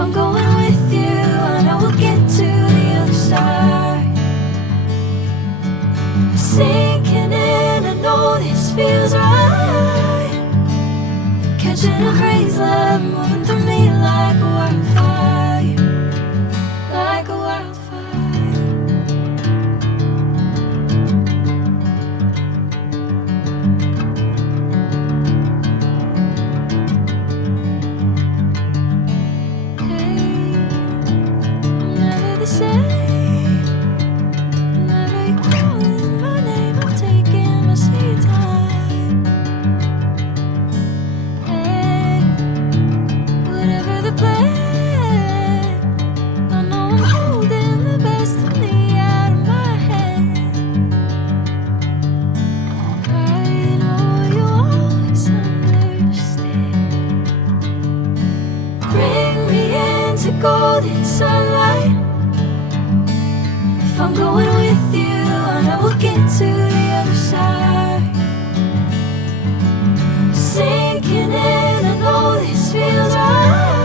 I'm going with you, I know we'll get to the other side. Sinking in, I know this feels right. Catching a crazy love, moving through me like a wildfire, like a wildfire. Golden sunlight. If I'm going with you, I know we'll get to the other side. Sinking in, I know this feels right.